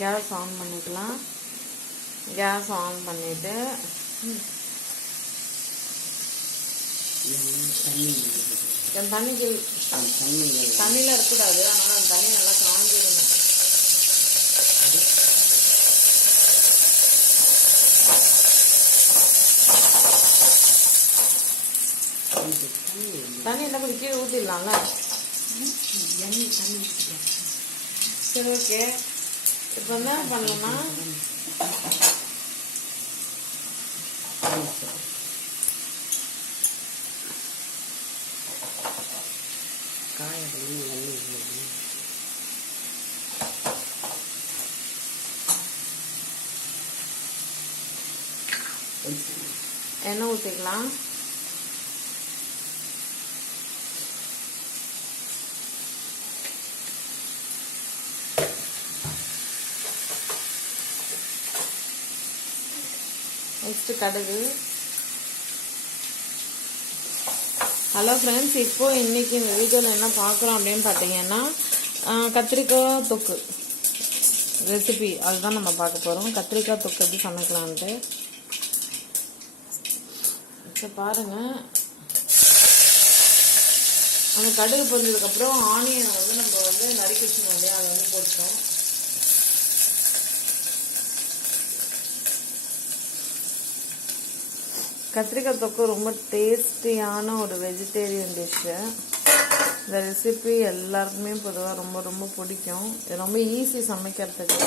Case on பண்ணிக்கலாம். Case on பண்ணிவிட்டு தண்ணியில் இருக்கக்கூடாது. அதனால் அந்த தண்ணி நல்லா காஞ்சிடணும். தண்ணி என்ன கொஞ்சம் கீழே ஊற்றிடலாம்ல. சரி, ஓகே. இப்போ என்ன பண்ணலாம்னா எண்ணெய் ஊற்றிக்கலாம். நெக்ஸ்ட்டு கடுகு. ஹலோ ஃப்ரெண்ட்ஸ், இப்போது இன்றைக்கி இந்த வீடியோவில் என்ன பார்க்குறோம் அப்படின்னு பார்த்தீங்கன்னா கத்திரிக்காய் தொக்கு ரெசிபி அதுதான் நம்ம பார்க்க போகிறோம். கத்திரிக்காய் தொக்கு எப்படி சமைக்கலான்ட்டு. இப்போ பாருங்கள், அந்த கடுகு பொரிஞ்சதுக்கப்புறம் ஆனியனை வந்து நம்ம வந்து நறுக்கி வச்சுக்கணும் இல்லையா, அதை வந்து போட்டுட்டோம். கத்திரிக்காய் தொக்கு ரொம்ப டேஸ்டியான ஒரு வெஜிடேரியன் டிஷ்ஷு. இந்த ரெசிபி எல்லாருக்குமே பொதுவாக ரொம்ப ரொம்ப பிடிக்கும். இது ரொம்ப ஈஸி சமைக்கிறதுக்கு.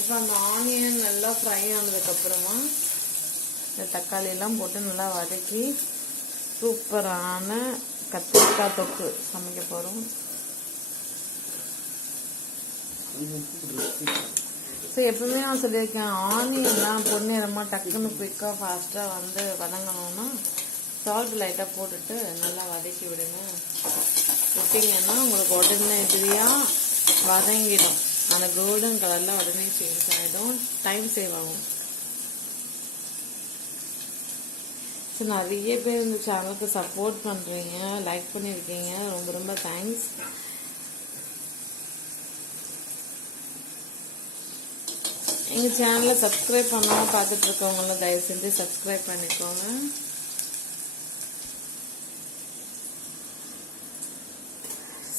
இப்போ அந்த ஆனியன் நல்லா ஃப்ரை ஆனதுக்கப்புறமா இந்த தக்காளியெல்லாம் போட்டு நல்லா வதக்கி சூப்பரான கத்திரிக்காய் தொக்கு சமைக்க போகிறோம். ஸோ எப்பவுமே நான் சொல்லியிருக்கேன், ஆனியன்லாம் பொன்னிறமாக டக்குன்னு குயிக்காக ஃபாஸ்ட்டாக வந்து வதங்கணும்னா சால்ட் லைட்டாக போட்டுட்டு நல்லா வதக்கி விடுங்க. விட்டிங்கன்னா உங்களுக்கு உடனடியாக வதங்கிடும். அந்த கோல்டன் கலரில் உடனே சேஞ்ச் ஆகிடும். டைம் சேவ் ஆகும். ஸோ நிறைய பேர் இந்த சேனலுக்கு சப்போர்ட் பண்ணுறீங்க, லைக் பண்ணியிருக்கீங்க. ரொம்ப ரொம்ப தேங்க்ஸ். எங்கள் சேனலை சப்ஸ்கிரைப் பண்ணாமல் பார்த்துட்ருக்கவங்களாம் தயவு செஞ்சு சப்ஸ்கிரைப் பண்ணிக்கோங்க.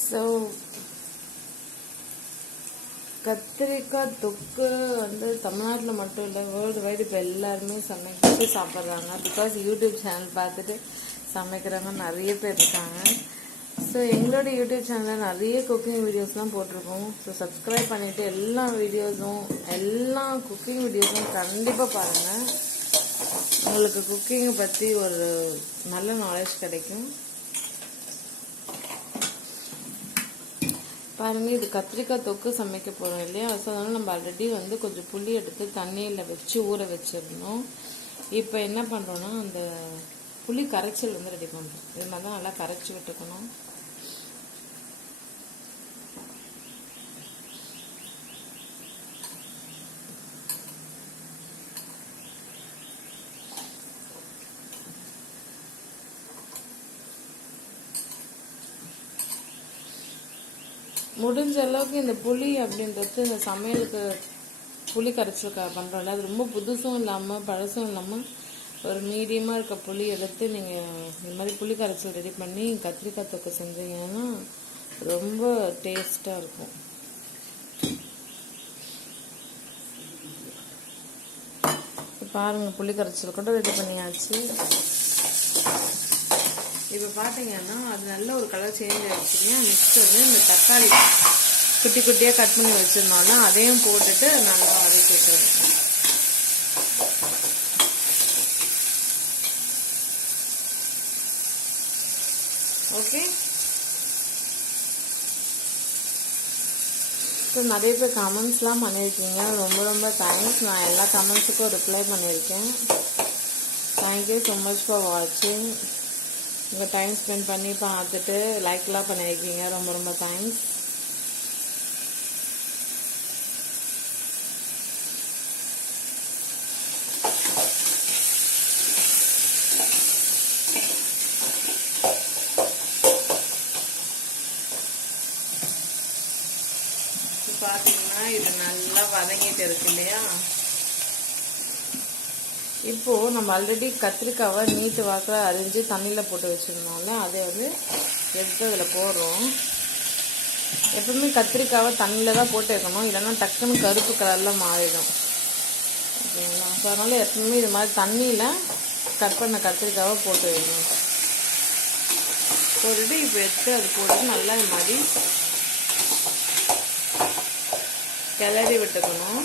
ஸோ கத்திரிக்காய் தொக்கு வந்து தமிழ்நாட்டில் மட்டும் இல்லை, வேர்ல்டு வைடு இப்போ எல்லாருமே சமைச்சு சாப்பிட்றாங்க. பிகாஸ் யூடியூப் சேனல் பார்த்துட்டு சமைக்கிறவங்க நிறைய பேர் இருக்காங்க. ஸோ எங்களோட யூடியூப் சேனலில் நிறைய குக்கிங் வீடியோஸ்லாம் போட்டிருக்கோம். ஸோ சப்ஸ்கிரைப் பண்ணிவிட்டு எல்லா வீடியோஸும் எல்லா குக்கிங் வீடியோஸும் கண்டிப்பாக பாருங்கள். உங்களுக்கு குக்கிங்கை பற்றி ஒரு நல்ல நாலேஜ் கிடைக்கும். பாருங்கள், இது கத்திரிக்காய் தொக்கு சமைக்க போகிறோம் இல்லையா. ஸோ அதனால் நம்ம ஆல்ரெடி வந்து கொஞ்சம் புளி எடுத்து தண்ணியில் வச்சு ஊற வச்சிடணும். இப்போ என்ன பண்ணுறோன்னா அந்த புளி கரைச்சல் வந்து ரெடி பண்ணுறோம். இது மாதிரி தான் நல்லா கரைச்சி விட்டுக்கணும். முடிஞ்ச அளவுக்கு இந்த புளி அப்படின்றது இந்த சமையலுக்கு புளி கரைச்சல் பண்ணுறோம்ல, அது ரொம்ப புதுசும் இல்லாமல் பழசும் இல்லாமல் ஒரு மீடியமாக இருக்க புளி எடுத்து நீங்கள் இந்த மாதிரி புளி கரைச்சல் ரெடி பண்ணி கத்திரிக்காய் தொக்கு செஞ்சீங்கன்னா ரொம்ப டேஸ்ட்டாக இருக்கும். பாருங்கள், புளி கரைச்சல் கூட ரெடி பண்ணியாச்சு. இப்போ பார்த்தீங்கன்னா அது நல்ல ஒரு கலர் சேஞ்ச் ஆகிடுச்சுங்க. நெக்ஸ்ட் வந்து இந்த தக்காளி குட்டி குட்டியாக கட் பண்ணி வச்சுருந்தோம்னா அதையும் போட்டுட்டு நல்லா வதக்கி விட்டுருவோம். ஓகே. ஸோ நிறைய பேர் கமெண்ட்ஸ்லாம் பண்ணியிருக்கீங்க. ரொம்ப ரொம்ப தேங்க்ஸ். நான் எல்லா கமெண்ட்ஸுக்கும் ரிப்ளை பண்ணியிருக்கேன். தேங்க்யூ ஸோ மச் ஃபார் வாட்சிங். உங்கள் டைம் ஸ்பெண்ட் பண்ணி பார்த்துட்டு லைக்லாம் பண்ணியிருக்கீங்க. ரொம்ப ரொம்ப தேங்க்ஸ். பார்த்தீங்கன்னா இது நல்லா வதங்கிட்டு இருக்கு இல்லையா. இப்போது நம்ம ஆல்ரெடி கத்திரிக்காவை நீட்டு வாக்கில் அரிஞ்சு தண்ணியில் போட்டு வச்சுருந்தோம்ல, அதை வந்து எடுத்து அதில் போடுறோம். எப்பவுமே கத்திரிக்காவை தண்ணியில் தான் போட்டு வைக்கணும், இல்லைன்னா டக்குன்னு கருப்பு கலரில் மாறிடும். ஓகேங்களா. ஸோ அதனால் எப்பவுமே இது மாதிரி தண்ணியில் கட் பண்ண கத்திரிக்காவை போட்டு வைக்கணும். போட்டுட்டு இப்போ எடுத்து அது போட்டு நல்லா இது மாதிரி கிளறி விட்டுக்கணும்.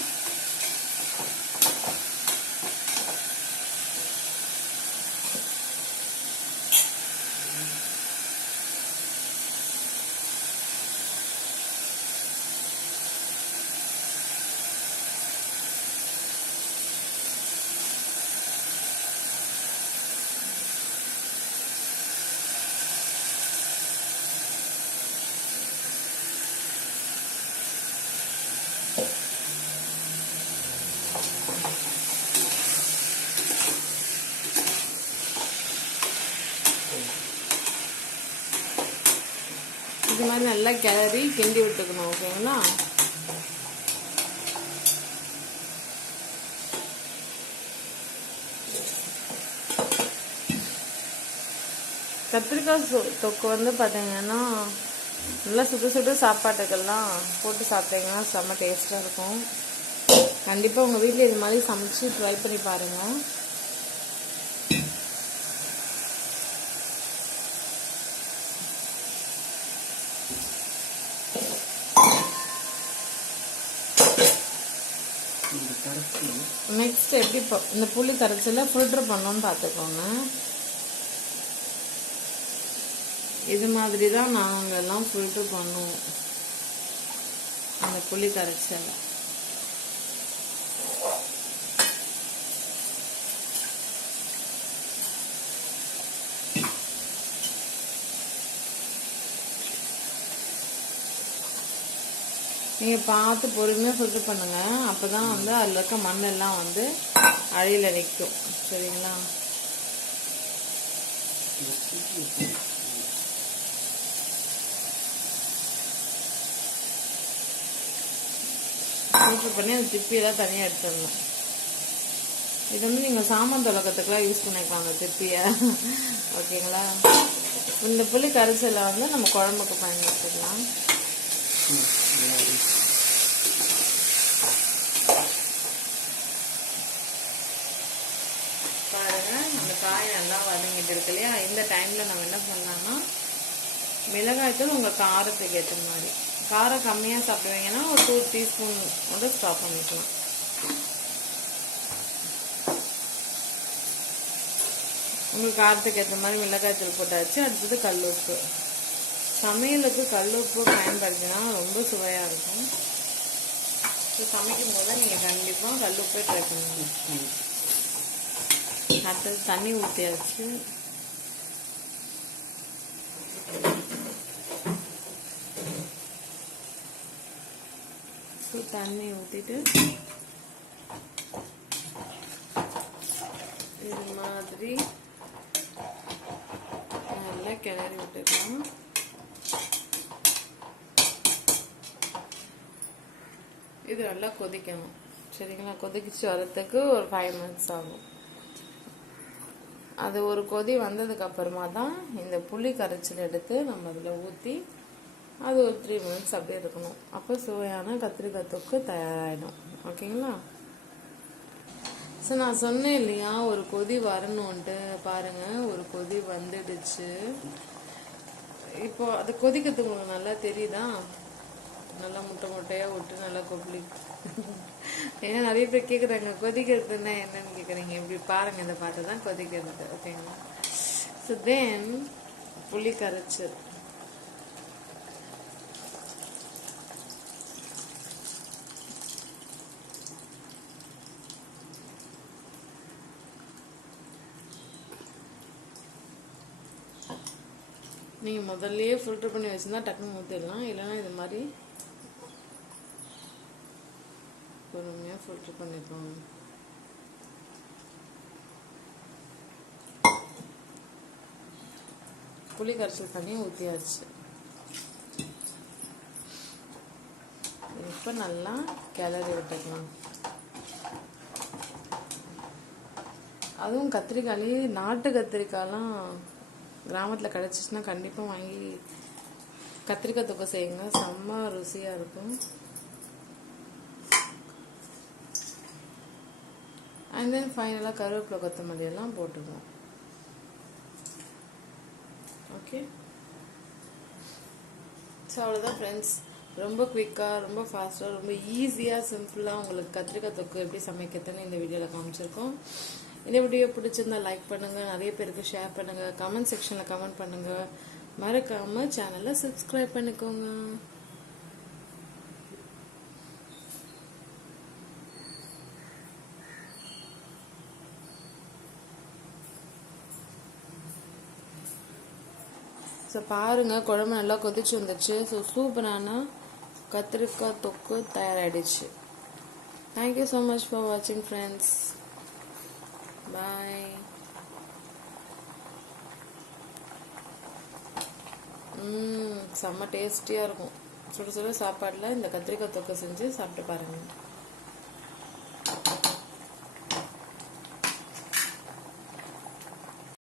இது மாதிரி நல்லா கிளறி கிண்டி விட்டுக்கணும். ஓகேங்களா. கத்திரிக்காய் தொக்கு வந்து பார்த்தீங்கன்னா நல்லா சுட்டு சுட்டு சாப்பாட்டுக்கெல்லாம் போட்டு சாப்பிட்டீங்கன்னா செம்ம டேஸ்ட்டாக இருக்கும். கண்டிப்பாக உங்கள் வீட்டில் இது மாதிரி சமைச்சு ட்ரை பண்ணி பாருங்கள். நெக்ஸ்ட் எப்படி இந்த புளி கரைச்சல ஃபில்டர் பண்ணோன்னு பார்த்துக்கோங்க. இது மாதிரி தான் நாங்கள் எல்லாம் ஃபில்டர் பண்ணுவோம் அந்த புளி கரைச்சலை. நீங்கள் பார்த்து பொறுமையாக ஃபில்டர் பண்ணுங்கள். அப்போ தான் வந்து அதில் இருக்க மண்ணெல்லாம் வந்து அடியில் நிற்கும். சரிங்களா. ஃபில்டர் பண்ணி அந்த திப்பியெல்லாம் தனியாக எடுத்துடணும். இது வந்து நீங்கள் சாமான் தொலக்கத்துக்கெலாம் யூஸ் பண்ணிக்கலாம் அந்த திப்பியை. ஓகேங்களா. இந்த புளி கரைசலை வந்து நம்ம குழம்புக்கு பயன்படுத்திக்கலாம். பாருங்க அந்த காய் நல்லா வதங்கிட்டு இருக்கு இல்லையா. இந்த டைம்ல நம்ம என்ன பண்ணலாம்னா மிளகாய்த்தூள் உங்கள் காரத்துக்கு ஏற்ற மாதிரி, காரம் கம்மியாக சாப்பிடுவீங்கன்னா ஒரு 2 டீஸ்பூன் வந்து ஸ்டாப் பண்ணிக்கலாம். உங்களுக்கு காரத்துக்கு ஏற்ற மாதிரி மிளகாய்த்தூள் போட்டாச்சு. அடுத்தது கல் உப்பு. சமையலுக்கு கல் உப்பு பயன்படுத்தினா ரொம்ப சுவையாக இருக்கும். ஸோ சமைக்கும் போது நீங்கள் கண்டிப்பாக கல் உப்பே ட்ரை பண்ணுங்க. அடுத்தது தண்ணி ஊற்றியாச்சு. ஸோ தண்ணி ஊற்றிட்டு இது மாதிரி நல்லா கிளறி விட்டுக்கலாம். இது நல்லா கொதிக்கணும். சரிங்களா. கொதிச்சு வரத்துக்கு ஒரு 5 minutes ஆகும். அது ஒரு கொதி வந்ததுக்கு அப்புறமா தான் இந்த புளி கரைச்சல் எடுத்து நம்ம அதில் ஊற்றி அது ஒரு 3 minutes அப்படியே இருக்கணும். அப்போ சுவையான கத்திரிக்காய் தொக்கு தயாராகிடும். ஓகேங்களா. ஸோ நான் சொன்னேன் இல்லையா ஒரு கொதி வரணுன்ட்டு. பாருங்கள் ஒரு கொதி வந்துடுச்சு. இப்போ அது கொதிக்கிறதுக்கு உங்களுக்கு நல்லா தெரியுதா. நல்லா முட்டை முட்டையாக விட்டு நல்லா கொப்பளி. ஏன்னா நிறைய பேர் கேட்குறாங்க கொதிக்கிறதுன்னா என்னன்னு கேட்குறீங்க. இப்படி பாருங்கள் இந்த பார்த்து தான் கொதிக்கிறது. ஓகேங்களா. ஸோ தென் புளி கரைச்சல். நீங்கள் முதல்லையே ஃபில்டர் பண்ணி வச்சுருந்தா டக்குன்னு ஊற்றிடலாம். இல்லைன்னா இது மாதிரி பொறுமையாக ஃபில்டர் பண்ணிக்கோங்க. புளி கரைச்சல் தண்ணியை ஊற்றியாச்சு. இப்போ நல்லா கிளறி விட்டுக்கலாம். அதுவும் கத்திரிக்காயிலே நாட்டு கத்திரிக்காயெலாம் கிராமத்தில் கிடச்சிச்சின்னா கண்டிப்பாக வாங்கி கத்திரிக்காய் தொக்கு செய்யுங்க, செம்ம ருசியாக இருக்கும். அண்ட் தென் ஃபைனலாக கருவேப்பிலை கொத்தமல்லி எல்லாம் போட்டுருவோம். ஓகே, ஸோ அவ்வளோதான் ஃப்ரெண்ட்ஸ். ரொம்ப குவிக்காக, ரொம்ப ஃபாஸ்ட்டாக, ரொம்ப ஈஸியாக, சிம்பிளாக உங்களுக்கு கத்திரிக்காய் தொக்கு எப்படி சமைக்கிறதுன்னு இந்த வீடியோவில் காமிச்சிருக்கோம். இந்த வீடியோ பிடிச்சிருந்தா லைக் பண்ணுங்கள், நிறைய பேருக்கு ஷேர் பண்ணுங்கள், கமெண்ட் செக்ஷனில் கமெண்ட் பண்ணுங்கள், மறக்காமல் சேனலை சப்ஸ்கிரைப் பண்ணிக்கோங்க. ஸோ பாருங்கள், குழம்பு நல்லா கொதிச்சு வந்துடுச்சு. ஸோ சூப்பரான கத்திரிக்காய் தொக்கு தயாராகிடுச்சு. தேங்க்யூ ஸோ மச் ஃபார் வாட்சிங் ஃப்ரெண்ட்ஸ். பாய். செம்ம டேஸ்டியாக இருக்கும். சுட சுட சாப்பாடில் இந்த கத்திரிக்காய் தொக்கு செஞ்சு சாப்பிட்டு பாருங்கள்.